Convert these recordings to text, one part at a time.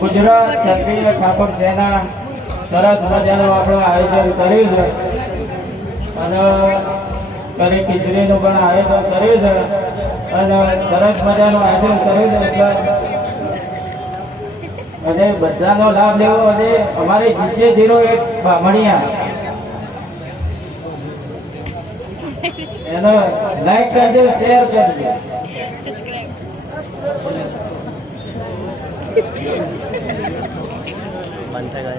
ગુજરાત ક્ષત્રિય ઠાકોર સેના સરસ મજાનું આપણે આયોજન કર્યું છે અને કરી ખીચડીનું પણ આયોજન કર્યું છે અને સરસ મજાનું આયોજન કર્યું છે એટલે અને બધાનો લાભ લેવો અને અમારે GJ01 બામણિયા એનો લાઈક કરજો, શેર કરજો. બંધ થઈ ગયું.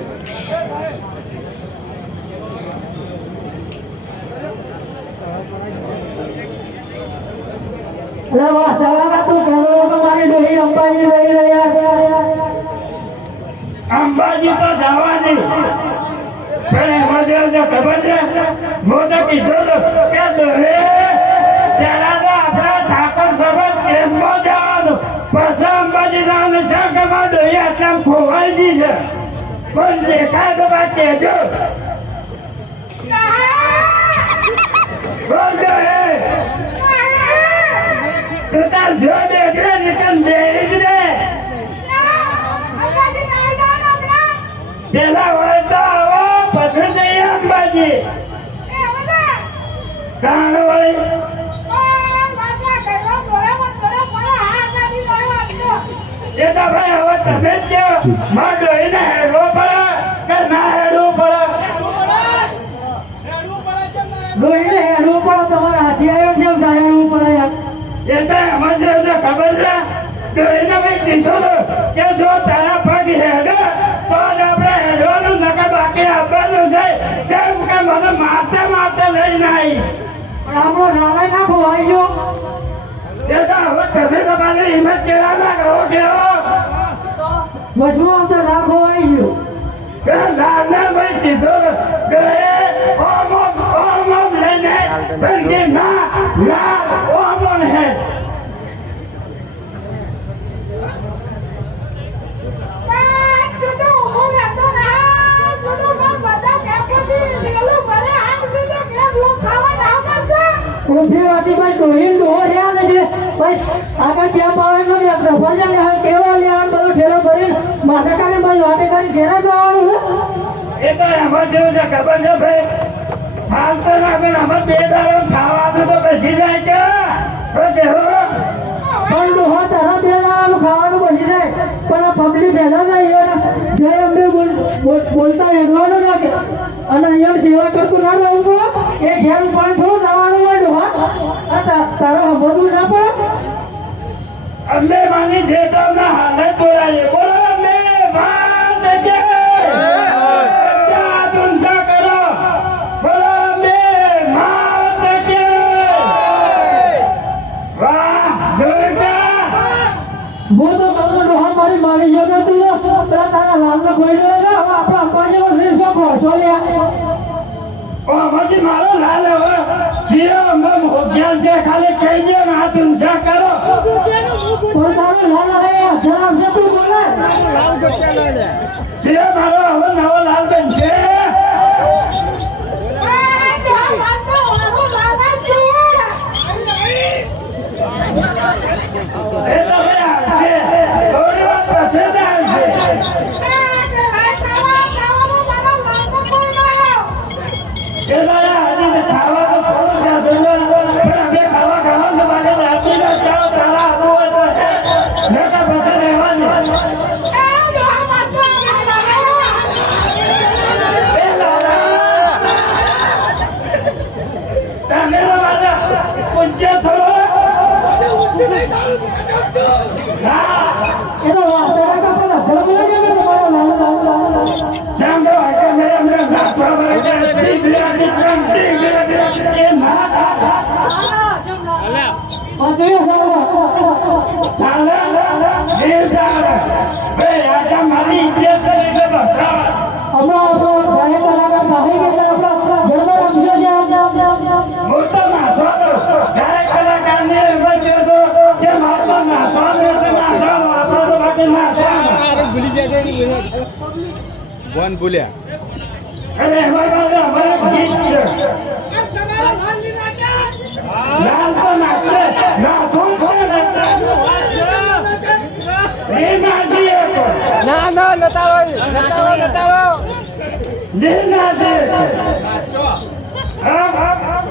અરે વાહ, સવાગા તું કહેતો તો મારી ડોહી અંબાજી લઈ રહ્યા. અંબાજી તો જવા દે પણ એમાં જો ખબર છે હું તો કીધું કે દોરે ત્યારે આપણા ઠાકોર સભા કેમ્પમાં જવાનું પછી અંબાજી જવાનું છે કે મારા ડોહી આટલા ખોવાલજી છે પણ દેખાય તો બાદ કહેજો. બોલ દોરે તું તાર જો દેખે નિકન દેરી જ રે પેલા હોય તો આવો પછી જઈએ અંબાજી કાણ વળી એ તો ભાઈ હવે તમે જ કહો માં ડોહીને હેડવો પડે કે ના હેડવું પડે? ડોહીને હેડવું પડે, તમારા હાથી આવ્યો છે એમ હેડવું પડે યાર. એ તો એમાં છે ખબર છે ડોહીને ભાઈ કીધું કે જો તારા પગ હેડે તો જ આપણે હેડવાનું નકર બાકી આપવાનું છે જેમ કે મને મારતે મારતે લઈને આવી પણ આપણો નારાય ના ખોવાઈ ગયો. એ તો હવે તમે તમારી હિંમત કેળા ના કરો કેવો વચમાં આમ તો ના ખોવાઈ ગયો. નાના ભાઈ કીધું કે ઓમ લઈને પણ કે ના ના ઓમ હે ઉભી વાટી ભાઈ ડોહી ડોહો રહ્યા ને જે ભાઈ આગળ ક્યાં પાવે નથી આપણે ફરજા ને હાલ કેવા લેવાનું બધું ઠેલો ભરીને માથા કાઢીને ભાઈ વાટે કાઢી ઘેરા જવાનું છે. એ તો એમાં જેવું છે ખબર છે ભાઈ હાલ તો ના પણ આમાં 2 દાડો ખાવાનું તો બેસી જાય છે પણ ડોહો તારા 2 દાડાનું ખાવાનું બચી જાય પણ આ પબ્લિક ભેગા થાય જય અંબે બોલતા હેડવાનું લાગે અને અહીંયા સેવા કરતું ના રહું તો એ ઘેર પાણી થોડું જવાનું હોય ડોહા તારો બધું ના પડે. અમે માની જે તમને હાલે બોલાવીએ બોલો અમે વાત કે ધુનસા કરો બોલો અમે વાત કે વાહ જોરદાર. હું તો કહું ડોહા મારી મારી જગત તું પેલા તારા લાલને ખોઈ દે હવે આપણા અંબાજીમાં ફેસ વાપરો છો લે પછી મારો લાલ હવે જીરો અમે હોગ્યાલ છે ખાલી કહી દે ને આ ધુનસા કરો પણ તારો લાલ આવે જરા છે તું બોલે જીરો મારો હવે નવો લાલ બનશે. એ તો ભાઈ આવશે થોડી વાર પછી જ આવશે. એ દાદા હજી ખાવા તો થોડું છે પણ અમે ખાવાનું માટે આપી ના ચાલો તારા આવવું હોય તો નકા પછી રહેવાનું. એ દાદા તમે મારા પૂજ્ય થોડો હા એ તો વાસ્તવિક આપણે ધર્મ લાગે ને તમારો લાલ સાંભળો કે મેં અમને ગાફા વાળા દીકરાની એ ના બધું ચાલે દિલ ચાલે ભાઈ આજા મારી ઇજ્જત છે એટલે બચાવ હમણાં આપણો ભાઈ કલાકાર ભાઈ કેટલા આપણા ગરબા રમજો છે હું તો નાસવા દો ગાય કલાકારને એમ કહેતો કે મારો નાસવાનું એટલે નાસવાનું આપણો તો બાકી નાસવાનું ભૂલી જાય કોણ ભૂલ્યા અને એમાં પાછું અમારે ગીત છે. લાલ તો નાચે, નાચવું છે ને. એ નાચીએ પણ. ના ના નતાવો જે નાચે છે. હા, હા, હા.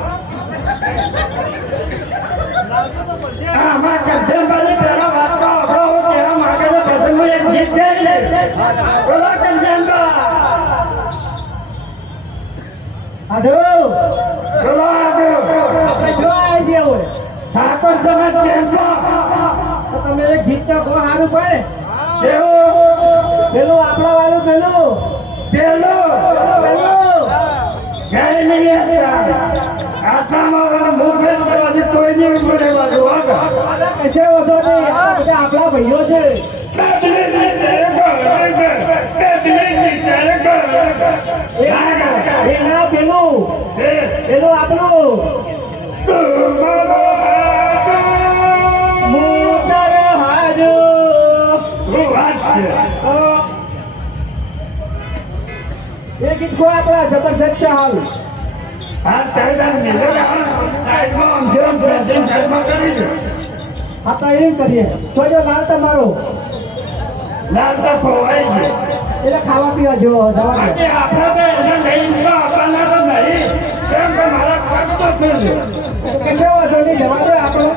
આમાં કંચનભાઈ પહેલા વાત તો આપણો કહેવા માંગે છે પ્રસંગમાં એક ગીત ગાઈ લે. બોલો કંચનભાઈ. આઢો બોલો આટલું. આપણે જો આવે છે હવે ઠાકોર સમાજ કેમ્પમાં તો તમે એક ગીત તો કહો સારું પડે જેવું પેલું આપણા વાળું પેલું પેલું ગાઈ નહીં હતા. આત્મામાં મુખ ફેર કરવાથી કોઈ નહીં પડે બાજુ આગળ. કશે વધો નહીં આ બધા આપણા ભાઈઓ છે એ ના પેલું પેલું આપણું મોટર હાજો એ ગીત કહો આપણા જબરજસ્ત છે હાલ આપણે એમ કરીએ જોજો લાલ તમારો એટલે ખાવા પીવા જેવો દવા કશો વાંધો નહીં જવા દો આપણો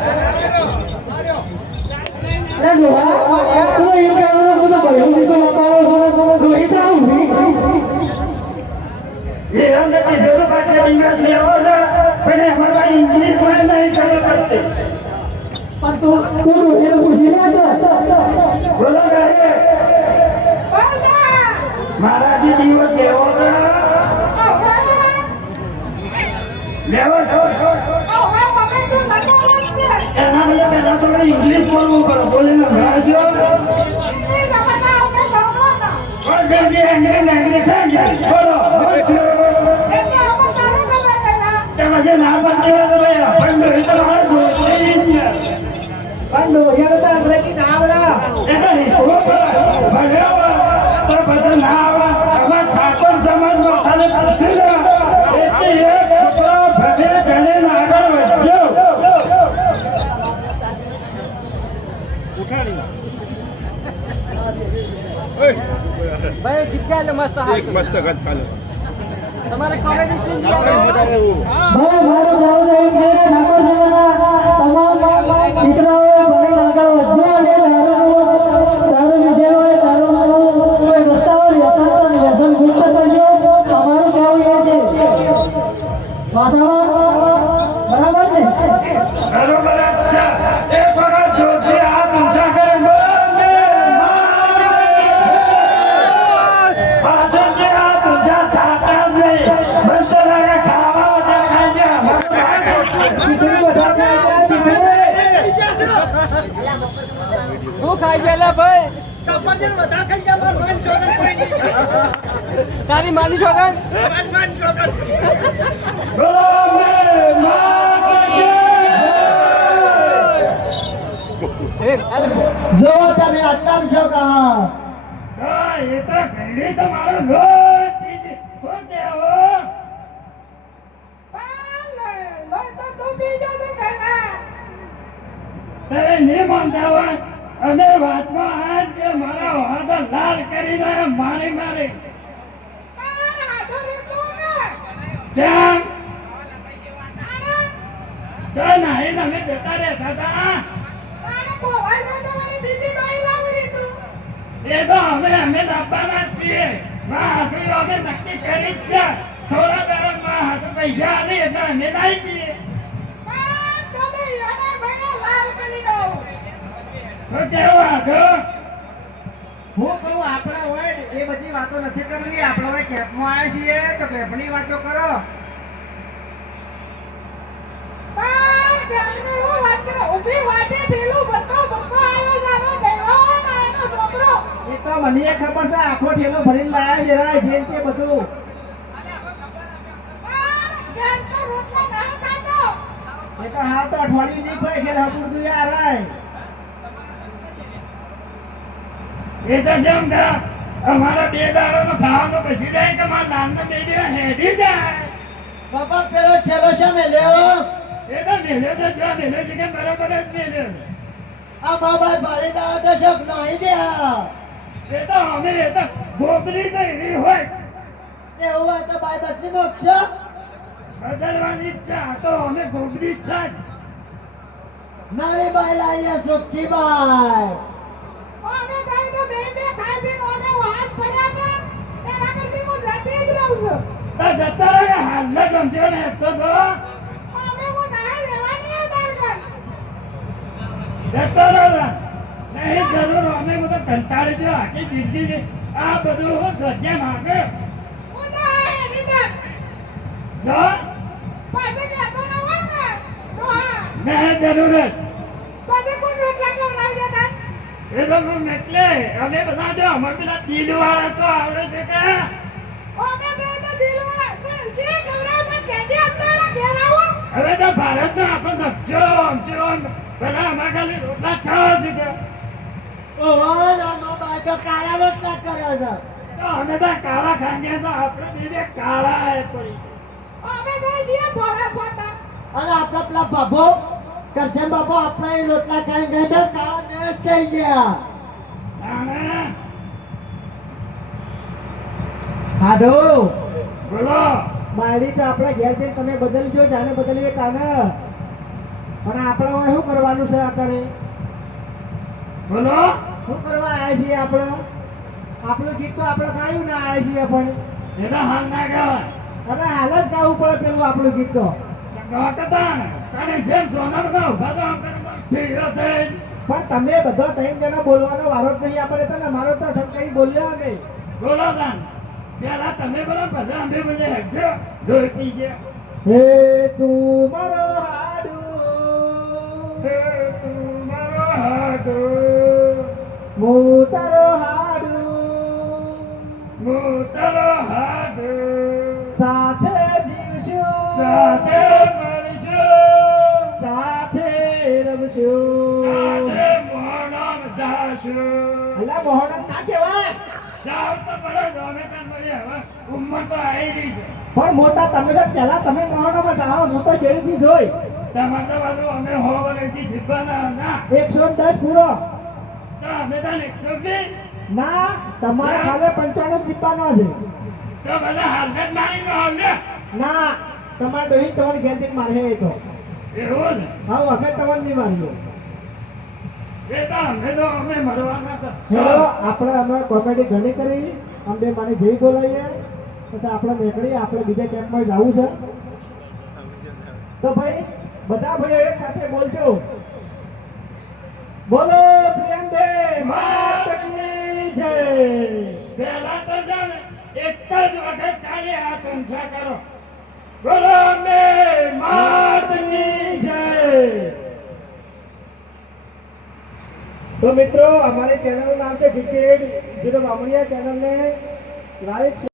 મહારાજી દિવસ લેવો લેવો એના બધા પહેલા તો ઇંગ્લિશ બોલવું પડે બોલે અંગ્રેજી બોલો પછી ના પડતી બંધો યાર તો અંગ્રેજી ના આવડા પછી ના આવે અમારા ઠાકોર સમાજમાં ખાલી પૂછી લે એટલે એક છોકરો ભગે ભણીને આગળ વધ્યો. ભાઈ ગીત ગાય મસ્ત એક મસ્ત ગત ખાલો તમારે કોમેડી ટીમ આપણે મજા આવે એવું મારો જાવ એમ કે ઠાકોર સમાજના તમામ દીકરાઓએ ભણીને આગળ વધ્યો અને તારું વિજયઓએ તારું કોઈ રસ્તાઓ યથાર્થ વ્યસન મુક્ત કરજો અમારું કહેવું એ છે વાતાવરણ બરાબર ને બરોબર જ છે. એક વખત જોરથી હાથ ઊંચા કરે પાછળથી હાથ ઊંચા થતા જ નહીં. બંધ લાગે ખાવા દેખાય છે. ખીચડી વધારે હું ખાઈ ગયેલા ભાઈ તારી માની છોકન બોલો જો તમે આટલા છો કા એ તો ઘડી તમારો લોટ પીજે. શું કહેવું? તમે નહીં માનતા હોય અને વાતમાં આજ કે મારા વાદા લાલ કરી દે મારી મારી ચમ ચો નહીં તમે જતા રહેતા હતા. એ તો અમે લાવવાના જ છીએ. હાથું અમે નક્કી કરી જ છે. થોડા દાડા હાથું પૈસા આલી એટલે અમે લાવી દઈએ. તો કેવું હાથું? હું કહું આપણા હોય એ બધી વાતો નથી કરવી આપણે હોય કેમ્પમાં આવ્યા છીએ તો કેમ્પની વાતો કરો એ તો મને ખબર છે આખો ઠેલો ભરીને લાયા છે રાય જેલ છે બધું એ તો હા તો અઠવાડિયું નહીં પડે ઘેર હપુરતું યાર રાય એ તો કેમ કે અમારા 2 દાડાનો ખાવાનો પછી જાય કે મારા નાનને બે હેડી જાય. બાપા પેલો ઠેલો છે મેલ્યો એ તો મેલ્યો છે, જો મેલ્યો છે કે બરાબર જ મેલ્યો છે. આ બાબા ભાળી દા તો શોખ નહીં દ્યા એ તો અમે એ તો ગોબરી તો એવી હોય એવું હોય તો બાઈ બદલી નાખશો બદલવાની ઈચ્છા, આ તો અમે ગોબરી છે જ. નવી બાઈ લાવીએ સુખી બાઈ અમે કઈ તો બે બે ખાઈ પીને અમે વાત પડ્યા હતા એના કરતી હું જતી જ રહું છું તો જતા રહે હાલના ગમશે ને હેઠતો તો અમે હું ના રહેવાની તાર ઘર જતો રહે. નહીં જરૂર અમે બધો કંટાળી જો આખી જિંદગી છે આ બધું હું ગજ્યા માંગે હું તો આ રીતર જો પાછે કહેતો ન હોય ને તો હા નહીં જરૂર જ. પછી કોઈ રોટલા ખવડાવી દેતા એ તો હું એટલે અમે બધા જો અમે પેલા દિલવાળા તો આવડે છે કે અમે તો દિલમાં કોઈ છે ખવડાવ પણ કેજે અત્યારે ઘેર આવો હવે તો ભારતનો આપણો નકશો આમચો પેલા અમારા ખાલી રોટલા ખાવા છે કે ઓહો આમાં બાઈ તો કાળા રોટલા કરે છે તો અમે તો કાળા ખાંગે તો આપણે બીજે કાળા એ પડી અમે તો છીએ થોડા છોટા અને આપણા પેલા બાબો કરશન બાબો આપણા એ રોટલા ખાઈ ગયા તો કાળા મેસ થઈ ગયા ના હાડો બોલો મારી તો આપણા ઘેર જઈને તમે બદલજો જાણે બદલીએ તાને પણ આપણે હવે શું કરવાનું છે અત્યારે બોલો શું કરવા આવ્યા છીએ આપણે આપણું ગીત તો આપણે ગાયું ના આવ્યા છીએ પણ એ તો હાલ ના કહેવાય અરે હાલ જ ગાવું પડે પેલું આપણું ગીત તો ગવાતા ને કારણ જેમ સોના બધા ઉભા તો આમ કરીને ઠીક થઈ પણ તમે બધા 3 જણા બોલવાનો વારો જ નહીં આપણે તો ને મારો તો સબ કઈ બોલ્યો અમે બોલો તાન પેલા તમે બોલો પછી અમે બોલીએ હેઠો ઢોલ પી ગયા હે તું મારો હાડુ હે તું મારો હાડો હું તારો હાડુ હું તારો હાડો સાથે જીવશું સાથે મળીશું સાથે રમશું સાથે મોહનમ જાશું અલા મોહન ના કહેવાય જાવ તો પડે જ અમે કાન મળીએ હવે ઉંમર તો આવી રહી છે પણ મોટા તમે તો પહેલા તમે મોહનમાં જાઓ હું તો શેરીથી જોઈ તમારે તો બાજુ અમે હો વર્ષથી જીવવાના ના 110 પૂરો તો અમે તો 120 ના તમારે ખાલે 95 જીવવાનો છે તો બધા હાલત મારીને આવને ના તમારે ડોહી તમારી ઘેરથી મારે એ તો એવું હા અમે તમને નહીં માર્યો છે એ તો અમે મરવાના હતા હેલો આપણે હમણાં કોમેડી ઘણી કરી અમે મને જઈ બોલાવીએ પછી આપણે નીકળીએ આપણે બીજા કેમ્પમાં જવું છે તો ભાઈ બધા ભાઈઓ એક સાથે બોલજો બોલો શ્રી અંબે માતની જય પહેલા તો છે ને એક જ વખત ખાલી આ સંસા કરો બોલો અમે માતની જય તો મિત્રો અમારી ચેનલનું નામ છે જીજે જીરો બામણિયા ચેનલને લાઈક